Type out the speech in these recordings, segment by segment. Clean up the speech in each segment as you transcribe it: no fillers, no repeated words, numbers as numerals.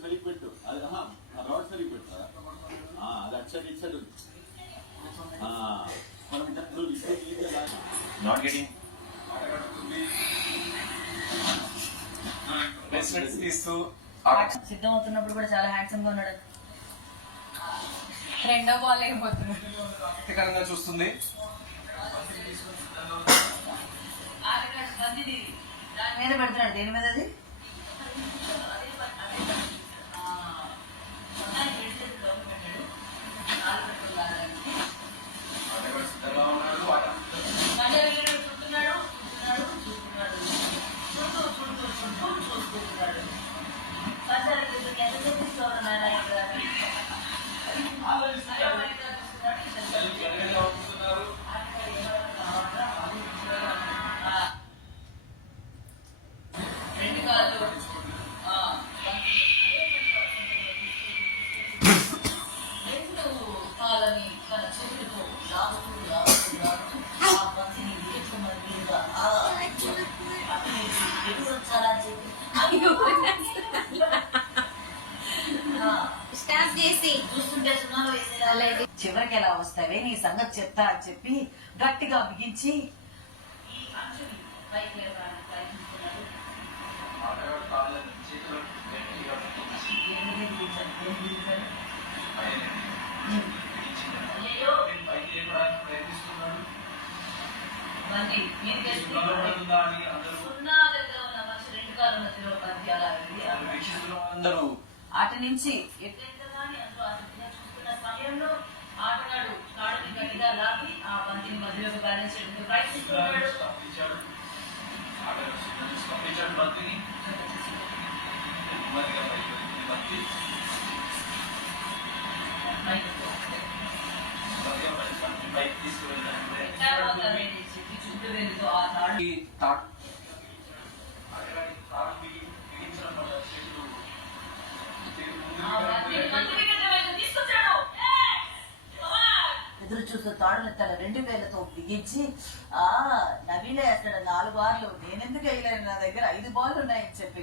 సరిపెట్టు అది రోడ్ సరిపెట్టు అది అచ్చడి ఇచ్చడు not getting తీస్తూ సిద్ధం అవుతున్నప్పుడు కూడా చాలా హ్యాండ్సమ్ గా ఉన్నాడు. రెండో బాల్ అయిపోతుంది చూస్తుంది. దాని మీద పెడుతున్నాడు. దేని మీద అది చివరికి ఎలా వస్తావే నీ సంగతి చెప్తా అని చెప్పి గట్టిగా బిగించి అటు నుంచి సమయంలో ఆటగాడు తాడుని గట్టిగా లాగి ఆ బంతిని మధ్యలోకి బ్యాలెన్స్ చేయడానికి ప్రయత్నిస్తున్నాడు. చుట్టూ వెళ్తూ ఆ తాడు ఎదురు చూస్తూ తాడుని తన 2 వేలతో బిగించి నవీనే వేస్తాడు 4 బార్లు. నేనెందుకు వేయలేను, నా దగ్గర 5 బార్లు ఉన్నాయని చెప్పి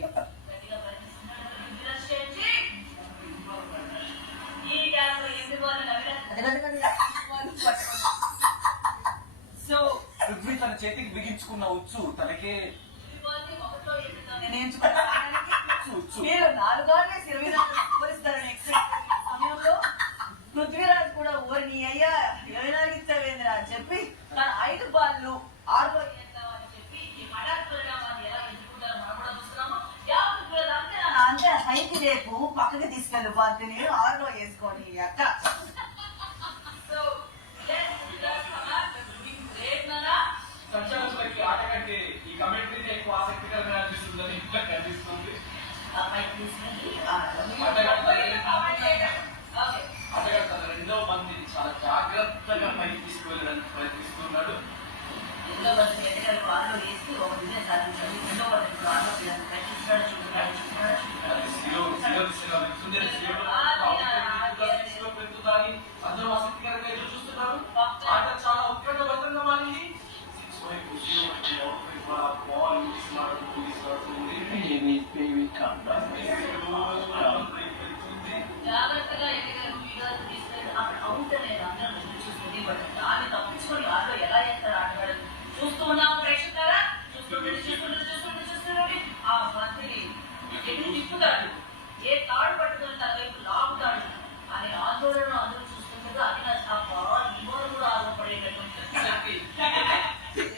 సో పృథ్వీ తన చేతికి బిగించుకున్న ఉచ్చు తనకే మీరు 4 బార్లే సమయంలో పృథ్వీరాజ్ కూడా ఓరి నీ అయ్యా ఏనాగిస్తావేంద్ర అని చెప్పి తన 5 బాళ్ళు 6 చెప్పి ఈ హఠాత్ పరిణామాన్ని ఎలా ఎదుర్కొంటారో మనం కూడా చూస్తున్నాము. అంతే పైకి రేపు పక్కకి తీసుకెళ్ళు బాధ్యని 6లో వేసుకొని అక్క సంచాలకులకి ఆట కంటే ఈ కమెంటరీ ఎక్కువ ఆసక్తికరంగా అనిపిస్తుందని కనిపిస్తుంది. ఆటగాడు తన 2వ బంతిని చాలా జాగ్రత్తగా పైకి తీసుకువెళ్ళడానికి ప్రయత్నిస్తున్నాడు. అందరూ ఆసక్తికరంగా ఎదురు చూస్తున్నారు. ఆట చాలా ఉత్కంఠభరితంగా మారింది. జాగ్రత్తగా అక్కడ అవుట్ అనేది అందరూ చూసుకుని దాన్ని తప్పించుకొని ఆటలో ఎలా చేస్తారు ఆటగాడు చూస్తూ ఉన్నాము. ప్రేక్షకులారా చూస్తుంటే ఆ బంతిని ఎటు తిప్పుతాడు, ఏ తాడు పట్టుకొని తన వైపు లాగుతాడు అనే ఆందోళన అందరూ చూస్తుండగా అది ఆ బాల్ ఇవ్వరు కూడా ఆధారపడేటటువంటి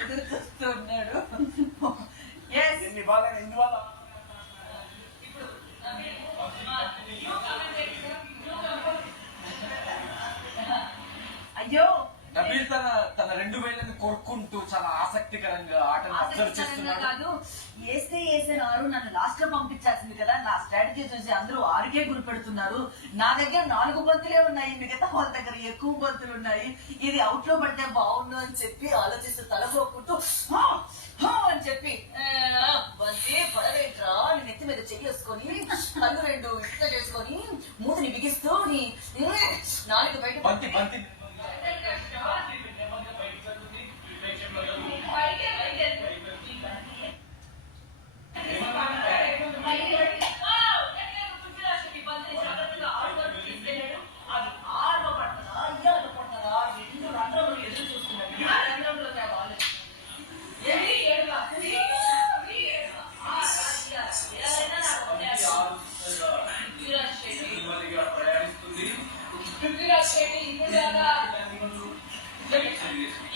ఎదురు చూస్తున్నాడు. అయ్యో నబీల్ తన తన 2 వేళ్ళని కొరుక్కుంటూ చాలా ఆసక్తికరంగా ఆటను అబ్జర్వ్ ఆసక్తికరంగా చేస్తున్నాడు. కాదు, వేసేనారు నన్ను లాస్ట్ లో పంపించాల్సింది కదా. నా స్ట్రాటజీ చూసి అందరూ 6కే గురి పెడుతున్నారు. నా దగ్గర 4 బంతులే ఉన్నాయి, మిగతా వాళ్ళ దగ్గర ఎక్కువ బంతులు ఉన్నాయి. ఇది అవుట్ లో పడితే బాగుండు అని చెప్పి ఆలోచిస్తూ తలపోకుంటూ అని చెప్పి బంతి పడవేట్రా నీ నెత్తి మీద చెయ్యేసుకొని కళ్ళు 2 ఇట్లా చేసుకొని మూతిని బిగిస్తూ నీ 4 బయట బంతి బంతి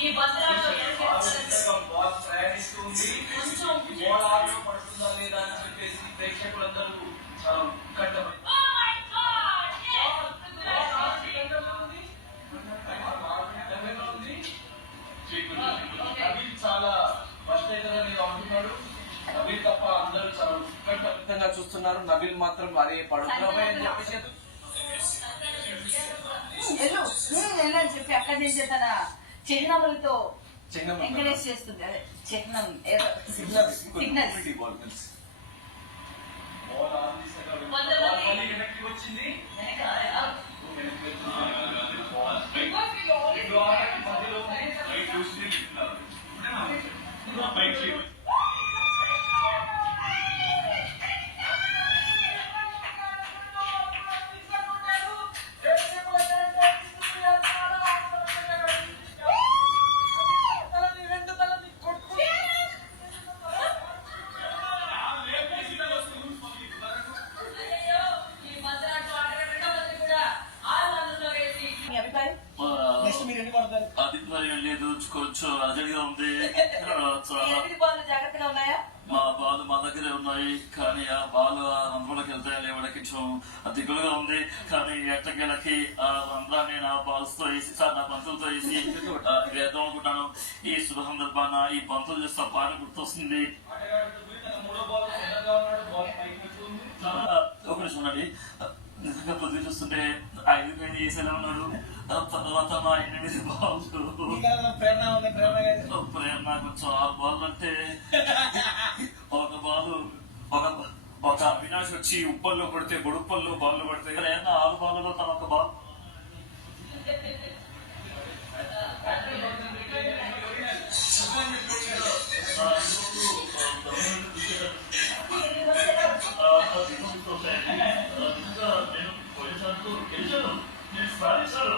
ఈ భద్రాలో బాల్ ప్రయాణిస్తుంది. బాల్ ఆటలో పడుతుందా లేదా అని చెప్పేసి ప్రేక్షకులందరూ చాలా ఉత్కంఠపడి నవీన్ చాలా ఫస్ట్ అవుతారని అంటున్నాడు. నవీన్ తప్ప అందరూ చాలా ఉత్కంఠంగా చూస్తున్నారు. నవీన్ మాత్రం అదే పడుతున్నామే అని చెప్పేసి అని చెప్పి అక్కడి నుంచి తన చిహ్నములతో చిహ్నం ఎంకరేజ్ చేస్తుంది. అదే చిహ్నం సిగ్నల్స్ బాల్ మళ్ళీ వెనక్కి వచ్చింది. అది మరి లేదు, కొంచెం అర్జెంట్గా ఉంది. చాలా జాగ్రత్తగా ఉన్నాయా? మా బాలు మా దగ్గరే ఉన్నాయి, కానీ ఆ బాలు ఆ రంధ్రంలోకి వెళ్తే లేవడానికి కొంచెం దిగులుగా ఉంది. కానీ ఎట్టకేలకి ఆ రంధ్రాన్ని నా బాల్స్ తో వేసి నా బంతులతో వేసి వేద్దాం అనుకుంటాను. ఈ శుభ సందర్భాన ఈ బంతులు చేస్తే పాట గుర్తొస్తుంది. ఒక నిమిషం ఉండండి. నిజంగా పొద్దు చూస్తుంటే 5 పైన వేసేలా ఉన్నాడు. తర్వాత మా 8 బాల్లు ప్రేరణ కొంచెం 6 బాల్ అంటే ఒక బాలు ఒక అవినాష్ వచ్చి ఉప్పల్లో పడితే బొడుప్పల్లో బాల్లు పడితే 6 బాల్లో తన ఒక బాల్ నేను పోయేసాను గెలిచాను. నేను సాధించాను.